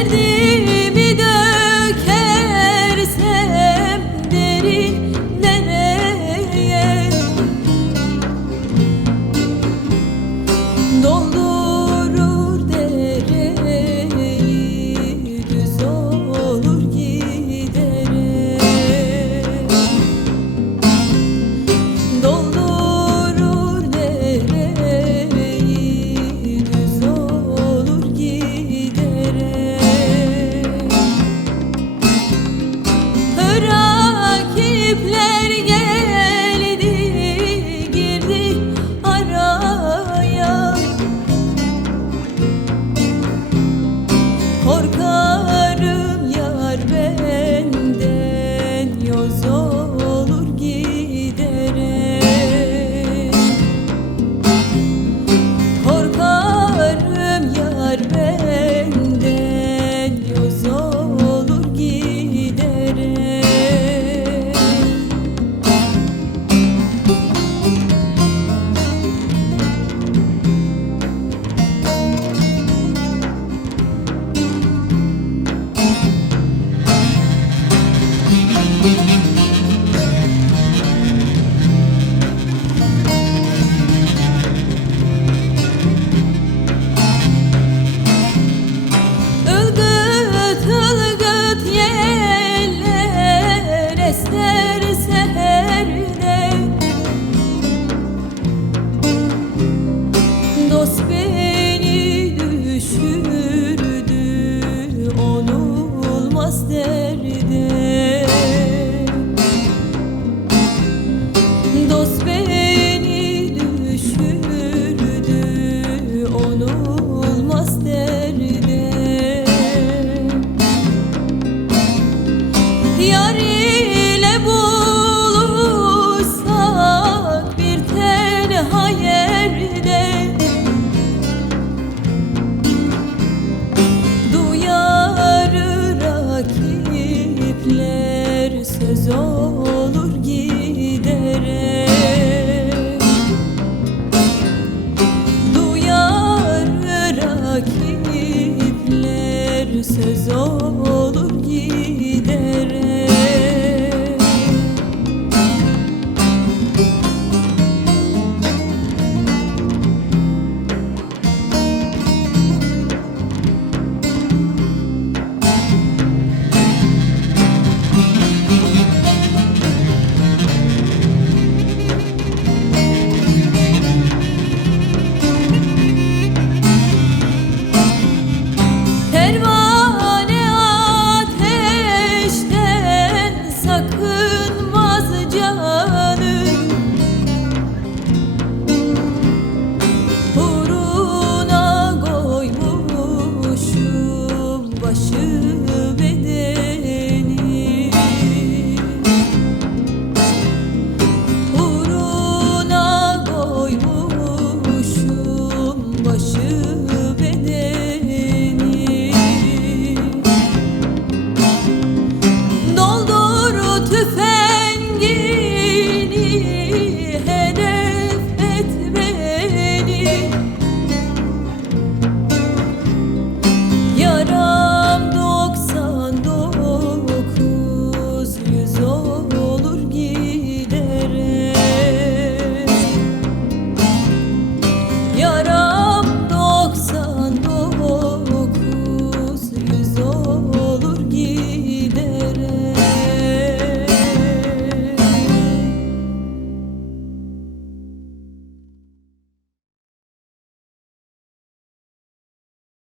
Derdimi dökersem derinlere, doldurur dereyi, düz olur gidere. Doldurur dereyi, düz olur gidere. Rakipler geldi girdi araya, korkarım yar benden, yoz olur gidere. Korkarım yar benden, yoz olur gidere. Ilgıt ılgıt yeller ester seherde, dost beni düşürdü, onulmaz derde. Dost beni düşürdü, onulmaz derde. Yar ile buluşsak bir tenha yerde, duyar rakipler söz olur gidere. Duyar rakipler söz olur gidere. Pervane ateşten sakınmaz canım, uğruna koymuşum başı